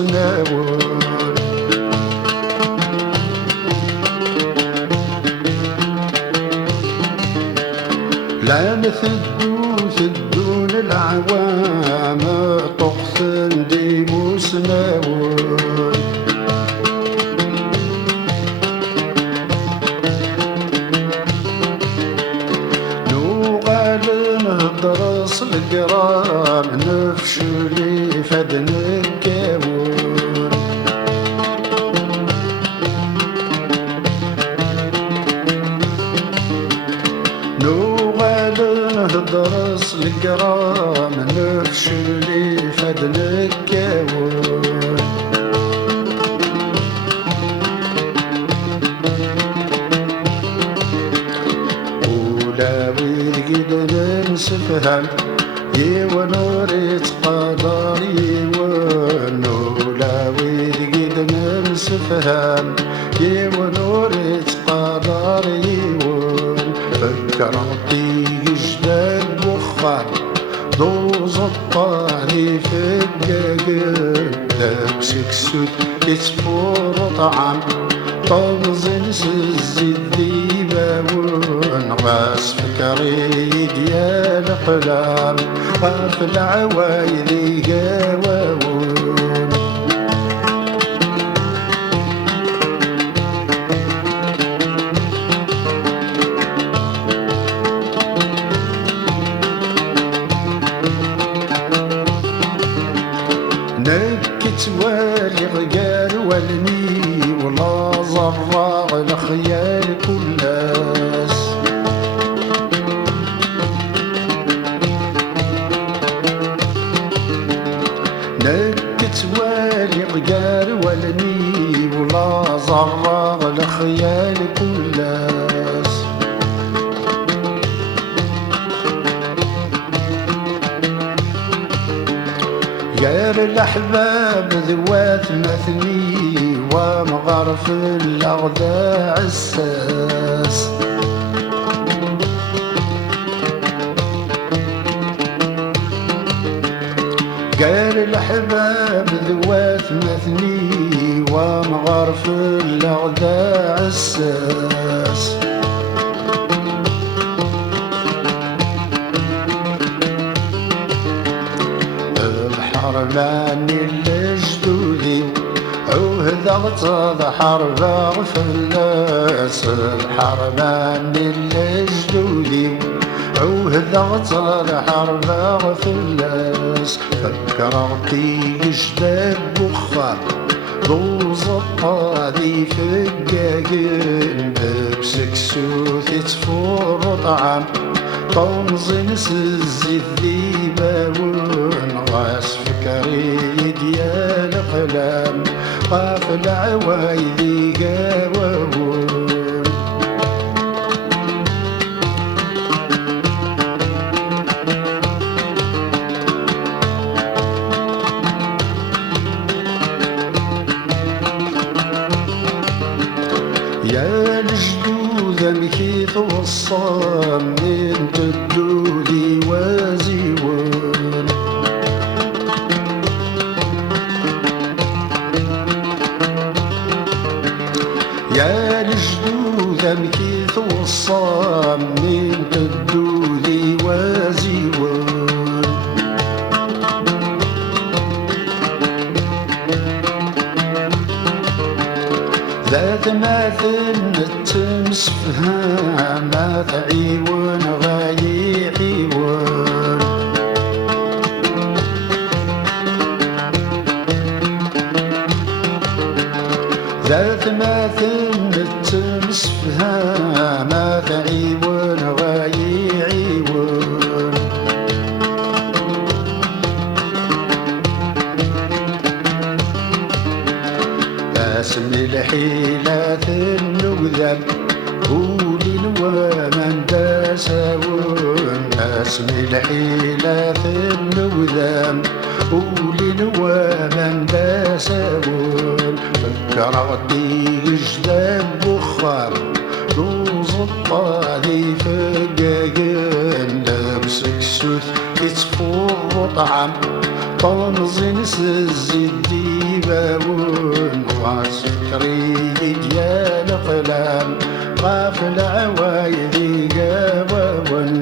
وصناول لا ثدون العوام طقسن دي وصناول درس القرار نفشلي فدن الكاون نوغال درس القرار نفشلي فدن الكاون ولاوي قد نسفهم ونوريت قدري ونولاوي قد نسفهم ونوريت قدري فكرتي جداد وخر دوز الطاري في الجاجل داكسك سود يتفور طعم طمزن سزي الديباون غاس فكري ديال قلام غاف العوايلي قاواون نكت والي غيار والني ولا زراغ الخيال كلاس نكت والي غيار والني ولا زراغ الخيال كلاس يا الأحباب ذوات مثني ومغرف الأغذاء عساس قال الأحباب ذوات مثني ومغرف الأغذاء عساس الحرمان الجدودي عهد غطى حرب فلاس الحرمان الجدودي عهد غطى حرب فلاس فكرتي جداد بخار دوز الطادي في الجاجل ببسك سوث يتفور طعم طمزن سزي الذيباون غاس فكري ديال قلام غاف العوايلي قاواون يا الجدود مكيث وصام من تدولي وازيون يا الجدود مكيث وصام من تدولي وازيون ذات ماثل التمس فها ما تعيون غايي عيون ذات ماثل التمس فها ما تعيون غايي عيون اسم الحيلات النوذب قولي ومن داسون اسم الحيلات النوذب قولي ومن داسون فكرتي جداد بخار دوز الطادي فقاقن لابسك سوث يتفور طعم طنزين سزيد ديباون وعسكري ديال قلام غاف العوايد قواون